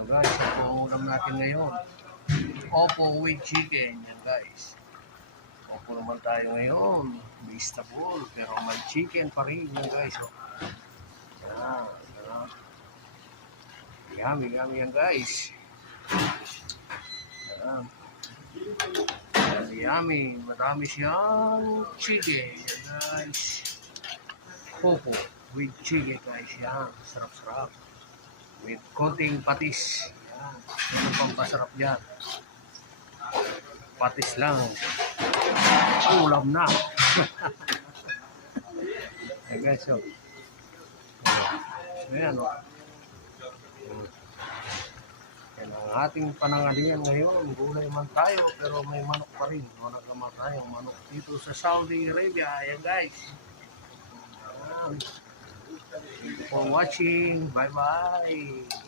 So guys, ito ang ulam natin ngayon. Opo with chicken. Yan guys. Opo naman tayo ngayon. Vegetable. Pero may chicken pa rin. Yan guys. Oh. Yan. Yummy, yummy yan guys. Yan. Yummy. Madami siyang chicken. Yan guys. Opo with chicken guys. Yan. Sarap-sarap. With konting patis. Yan. Ito pang pasarap yan. Patis lang. Ulam na. Ayan guys. So. Ayan o. Yan ang ating panangalian ngayon. Gulay man tayo pero may manok pa rin. Wala naman tayong manok dito sa Saudi Arabia. Ayan guys. Ayan. Thank you for watching. Bye bye.